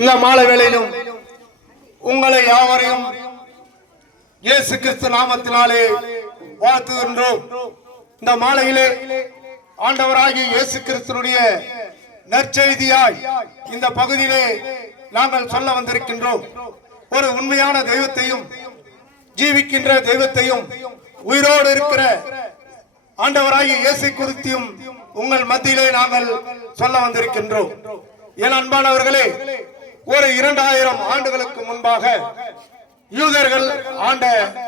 இந்த மாலை வேளையிலும் உங்களை யாவரையும் இயேசு கிறிஸ்து நாமத்தினாலே வாழ்த்துகின்றோம். இந்த மாலையிலே ஆண்டவராகிய இயேசு கிறிஸ்துவினுடைய நற்செய்தியாய் இந்த பகுதியிலே நாங்கள் சொல்ல வந்திருக்கின்றோம். ஒரு உண்மையான தெய்வத்தையும் ஜீவிக்கின்ற தெய்வத்தையும் உயிரோடு இருக்கிற ஆண்டவராகிய இயேசு கிறிஸ்துவையும் உங்கள் மத்தியிலே நாங்கள் சொல்ல வந்திருக்கின்றோம். என் அன்பானவர்களே, ஒரு 2000 ஆண்டுகளுக்கு முன்பாக யூதர்கள் ஆண்ட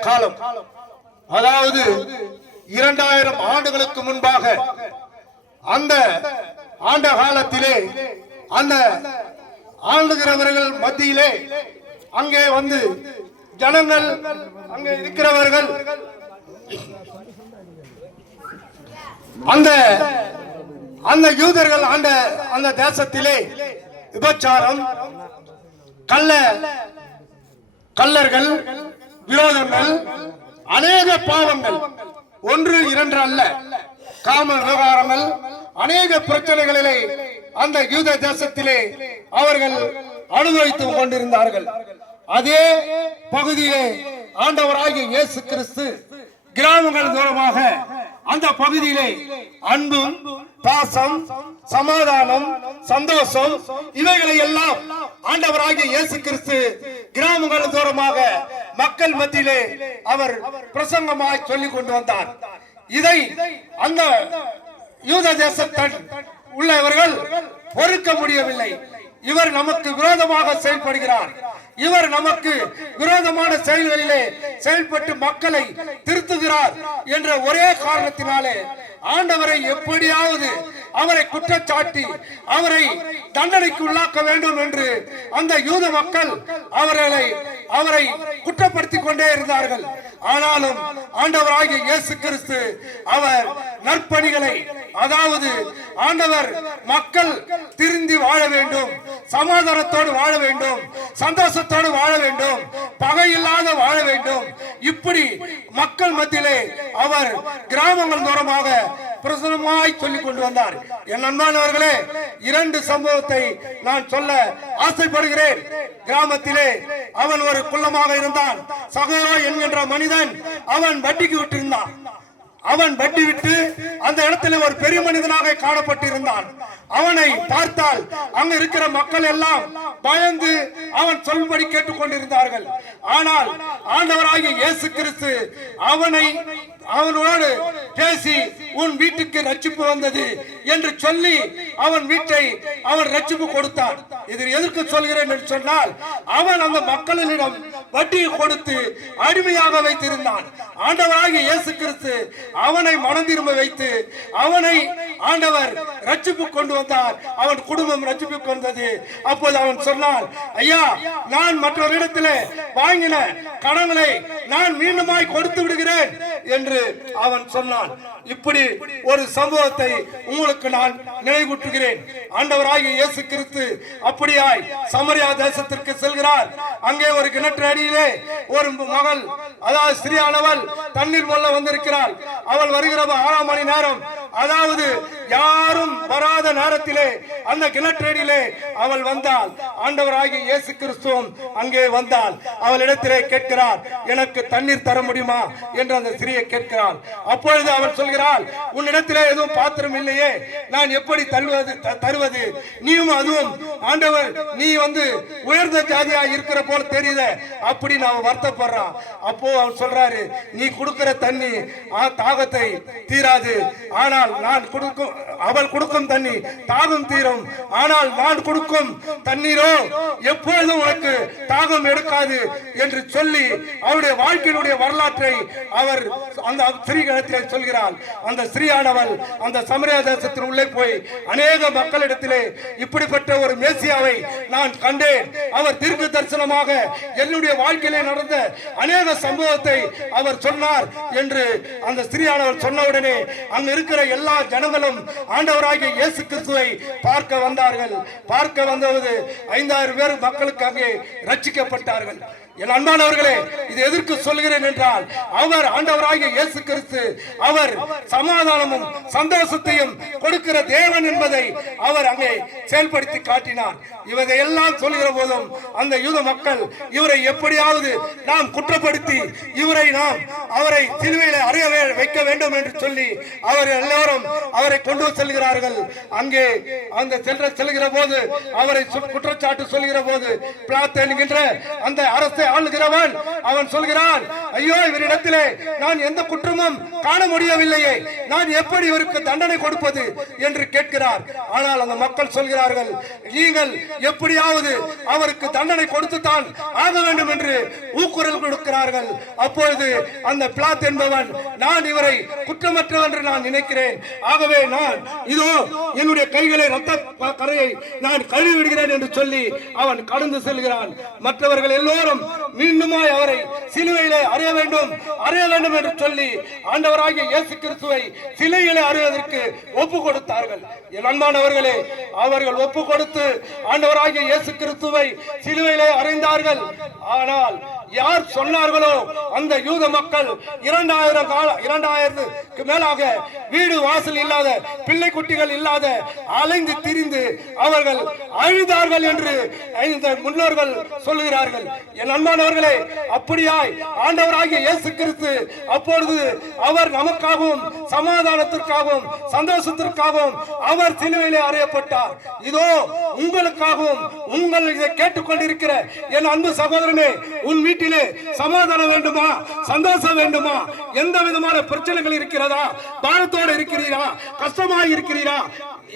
காலம், அதாவது 2000 ஆண்டுகளுக்கு முன்பாக அந்த ஆண்ட காலத்திலே அந்த ஆளுகிறவர்கள் மத்தியிலே அங்கே வந்து ஜனங்கள் அங்கே இருக்கிறவர்கள் அந்த யூதர்கள் ஆண்ட அந்த தேசத்திலே விபச்சாரம், கள்ளர்கள், விரோதங்கள், அநேக பாவங்கள், 1 2 அல்ல, காம விவகாரங்கள், அநேக பிரச்சனைகளிலே அந்த யூத தேசத்திலே அவர்கள் அனுபவித்துக் கொண்டிருந்தார்கள். அதே பகுதியிலே ஆண்டவராகிய இயேசு கிறிஸ்து கிராமங்கள் தூரமாக அந்த பகுதியிலே அன்பும், பாசம், சமாதானம், சந்தோஷம் இவைகளை எல்லாம் ஆண்டவராகிய இயேசு கிறிஸ்து கிராமங்கள் தூரமாக மக்கள் மத்தியிலே அவர் பிரசங்கமாய் சொல்லிக் கொண்டு வந்தார். இதை அந்த யூத தேசத்தில் உள்ளவர்கள் பொறுக்க முடியவில்லை. இவர் நமக்கு விரோதமாக செயல்படுகிறார், இவர் நமக்கு விரோதமான செயல்களிலே செயல்பட்டு மக்களை திருத்துகிறார் என்ற ஒரே காரணத்தினாலே ஆண்டவரை எப்படியாவது அவரை குற்றச்சாட்டி அவரை தண்டனைக்கு உள்ளாக்க வேண்டும் என்று அந்த யூத மக்கள் அவரை குற்றப்படுத்திக் கொண்டே இருந்தார்கள். ஆனாலும் ஆண்டவராகிய இயேசு கிறிஸ்து அவர் நற்பணிகளை, அதாவது ஆண்டவர் மக்கள் திருந்தி வாழ வேண்டும், சமாதானத்தோடு வாழ வேண்டும், சந்தோஷத்தோடு வாழ வேண்டும், பகையில்லாத வாழ வேண்டும், இப்படி மக்கள் மத்தியிலே அவர் கிராமங்கள் தூரமாக பிரசனமாய் சொல்லிக் கொண்டு வந்தார். என் அன்பானவர்களே, 2 சம்பவத்தை நான் சொல்ல ஆசைப்படுகிறேன். கிராமத்திலே அவன் ஒரு குள்ளமாக இருந்தான். சகோதரா என்கின்ற மனிதன் அவன் வட்டிக்கு விட்டிருந்தான். அவன் வட்டி விட்டு அந்த இடத்துல ஒரு பெரிய மனிதனாக காணப்பட்டிருந்தான். அவனை பார்த்தால் அங்க இருக்கிற மக்கள் எல்லாம் பயந்து அவன் சொல்படி கேட்டுக் கொண்டிருந்தார்கள். ஆனால் ஆண்டவராகிய இயேசு கிறிஸ்து அவனோடு பேசி உன் வீட்டுக்கு ரட்சிப்பு வந்தது என்று சொல்லி அவன் வீட்டை அவன் ரட்சிப்பு கொடுத்தான். இதில் எதற்கு சொல்கிறேன் என்று சொன்னால், அவன் அந்த மக்களிடம் வட்டியை கொடுத்து அடிமையாக வைத்திருந்தான். ஆண்டவராகிய இயேசு கிறிஸ்து அவனை மனம் திரும்ப வைத்து அவனை ஆண்டவர் ரட்சிப்பு கொண்டு வந்தார். அவன் குடும்பம் ரட்சிப்பு கொண்டது. அப்போது அவன் சொன்னான், ஐயா, நான் மற்றொரு வாங்கின கடன்களை நான் மீண்டுமாய் கொடுத்து விடுகிறேன் என்று அவன் சொன்னான். இப்படி ஒரு சம்பவத்தை உங்களுக்கு நான் நினைவூட்டுகிறேன். ஆண்டவராகிய இயேசு கிறிஸ்து அப்படியாய் சமரியா தேசத்திற்கு செல்கிறார். அங்கே ஒரு கிணற்று அடியிலே ஒரு மகள், அதாவது ஸ்திரீயானவள் தண்ணீர் மொல்ல வந்திருக்கிறாள். அவள் வருகிற 6 மணி நேரம், அதாவது யாரும் வராத நேரத்திலே அந்த கிணற்றடியிலே அவள் வந்தாள். ஆண்டவராகிய இயேசு கிறிஸ்துவும் அங்கே வந்தாள். அவளிடத்திலே கேட்கிறார், எனக்கு தண்ணீர் தர முடியுமா என்று அந்த ஸ்திரீயை கேட்கிறாள். அப்பொழுது அவள் சொல்கிறாள், உன்னிடத்திலே எதுவும் பாத்திரம் இல்லையே, நான் எப்படி தருவது? நீயும் அதுவும் ஆண்டவர், நீ உயர்ந்த ஜாதியா இருக்கிற போல தெரியுத அப்படி நான் வருத்தப்படுறான். அப்போ அவன் சொல்றாரு, நீ கொடுக்கிற தண்ணி தாகத்தை தீராது, ஆனால் அவள் கொடுக்கும் தண்ணி தாகம் தீரும், ஆனால் நான் கொடுக்கும் தண்ணீரோ எப்பொழுதும் உனக்கு தாகம் எடுக்காது என்று சொல்லி அவருடைய வாழ்க்கையினுடைய வரலாற்றை அவர் அந்த ஸ்திரீகளிடத்தில் சொல்கிறார். அந்த ஸ்திரீயானவள் அந்த சமரியா தேசத்தின் உள்ளே போய் அநேக மக்களிடத்திலே இப்படிப்பட்ட ஒரு மேசியாவை நான் கண்டேன், அவர் தீர்க்க தரிசனமாக என்னுடைய வாழ்க்கையிலே நடந்த அநேக சம்பவத்தை அவர் சொன்னார் என்று அந்த ஸ்திரீயானவள் சொன்னவுடனே அங்க இருக்கிற எல்லா ஜனங்களும் ஆண்டவராகிய இயேசு கிறிஸ்துவை பார்க்க வந்தார்கள். பார்க்க வந்தது 5000 பேர் மக்களுக்கு அங்கே ரட்சிக்கப்பட்டார்கள். என் அன்பானவர்களே, இது எதற்கு சொல்கிறேன் என்றால், அவர் ஆண்டவராகிய இயேசு கிறிஸ்து அவர் சமாதானமும் சந்தோஷத்தையும் கொடுக்கிற தேவன் என்பதை அவர் அங்கே செயல்படுத்தி காட்டினார். இவரையெல்லாம் சொல்கிற போதும் அந்த யூத மக்கள் இவரை எப்படியாவது நாம் குற்றப்படுத்தி அவரை சிலுவையில் அறைய வைக்க வேண்டும் என்று சொல்லி அவர் எல்லோரும் அவரை கொண்டு செல்கிறார்கள். அங்கே அந்த செல்கிற போது அவரை குற்றச்சாட்டு சொல்கிற போது பிலாத்து என்கின்ற அந்த அரசை ஆளுகிறவன் அவன் சொல்கிறான், ஐயோ, இவரிடத்திலே நான் எந்த குற்றமும் காண முடியவில்லையே, நான் எப்படி இவருக்கு தண்டனை கொடுப்பது என்று கேட்கிறார். ஆனால் அந்த மக்கள் சொல்கிறார்கள், நீங்கள் எப்படியாவது அவருக்கு தண்டனை கொடுத்துத்தான் ஆக வேண்டும் என்று ஊக்குரல் கொடுக்கிறார்கள். அப்பொழுது அந்த பிலாத்து என்பவன், நான் இவரை குற்றமற்றவர் என்று நான் நினைக்கிறேன், ஆகவே நான் இதோ என்னுடைய கைகளை ரத்த கரையை நான் கழுவி விடுகிறேன் என்று சொல்லி அவன் கடந்து செல்கிறான். மற்றவர்கள் எல்லோரும் மீண்டுமாய் அவரை சிலுவையிலே அறைய வேண்டும் என்று சொல்லி ஆண்டவராகிய இயேசு கிறிஸ்துவை சிலுவையிலே அறைவதற்கு ஒப்பு கொடுத்தார்கள். என் அன்பானவர்களே, அவர்கள் ஒப்பு கொடுத்து ஆண்டவராகிய இயேசு கிறிஸ்துவை சிலுவையிலே அறைந்தார்கள். ஆனால் யார் சொன்னார்களோ அந்த யூத மக்கள் 2000 மேலாக வீடு வாசல் இல்லாத, பிள்ளை குட்டிகள் இல்லாத அலைந்து திரிந்து அவர்கள் அழுதார்கள் என்று முன்னோர்கள் சொல்லுகிறார்கள். என் அன்பானவர்களே, அப்படியாய் ஆண்டவராகிய இயேசு கிறிஸ்து அப்பொழுது அவர் நமக்காகவும் சமாதானத்திற்காகவும் சந்தோஷத்திற்காகவும் அவர் சிலுவையிலே அறையப்பட்டார். இதோ உங்களுக்காகவும் உங்கள் இதை கேட்டுக்கொண்டிருக்கிற என் அன்பு சகோதரனே, உன் வீட்டிலே சமாதானம் வேண்டுமா, சந்தோஷம் வேண்டுமா, எந்த விதமான பிரச்சனைகள் இருக்கிறதா, பாரத்தோடு இருக்கிறீரா, கஷ்டமாக இருக்கிறீரா,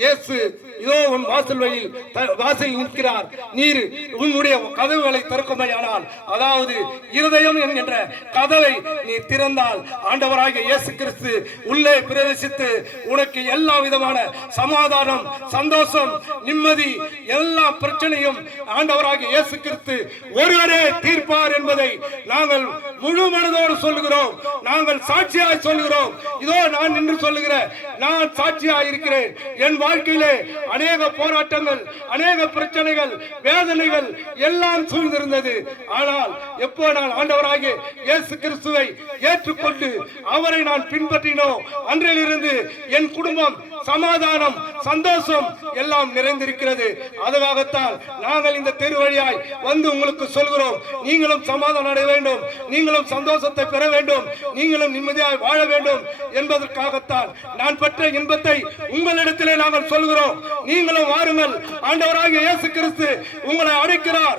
இயேசு இதோ உன் வாசலில் நிற்கிறார். நீர் உன்னுடைய கதவுகளை திறக்குமையானால், அதாவது இருதயம் என்கின்ற கதவை நீ திறந்தால் ஆண்டவராகிய இயேசு கிறிஸ்து உள்ளே பிரவேசித்து உனக்கு எல்லா விதமான சமாதானம், சந்தோஷம், நிம்மதி, எல்லா பிரச்சனையும் ஆண்டவராகிய இயேசு கிறிஸ்து ஒருவரே தீர்ப்பார் என்பதை நாங்கள் முழு மனதோடு சொல்லுகிறோம். நாங்கள் சாட்சியாய் சொல்லுகிறோம். இதோ நான் நின்று சொல்லுகிறேன், நான் சாட்சியாய் இருக்கிறேன். என் வாழ்க்கையிலே அநேக போராட்டங்கள், அநேக பிரச்சனைகள், வேதனைகள் எல்லாம் சூழ்ந்திருந்தது. ஆனால் எப்போ நான் ஆண்டவராகிய இயேசு கிறிஸ்துவை ஏற்றுக்கொண்டு அவரை நான் பின்பற்றினோம், அன்றிலிருந்து என் குடும்பம் சமாதானம், சந்தோஷம் எல்லாம் நிறைந்திருக்கிறது. அதுவாகத்தான் நாங்கள் இந்த தெரு வழியாய் வந்து உங்களுக்கு சொல்கிறோம், நீங்களும் சமாதானம் அடைய வேண்டும், நீங்களும் சந்தோஷத்தை பெற வேண்டும், நீங்களும் நிம்மதியாய் வாழ வேண்டும் என்பதற்காகத்தான் நான் பெற்ற இன்பத்தை உங்களிடத்திலே நாங்கள் சொல்கிறோம். நீங்களும் வாருங்கள், ஆண்டவராகிய இயேசு கிறிஸ்து உங்களை அழைக்கிறார்.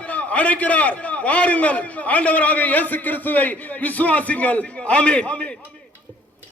வாருங்கள், ஆண்டவராகிய இயேசு கிறிஸ்துவை விசுவாசிங்கள். ஆமென்.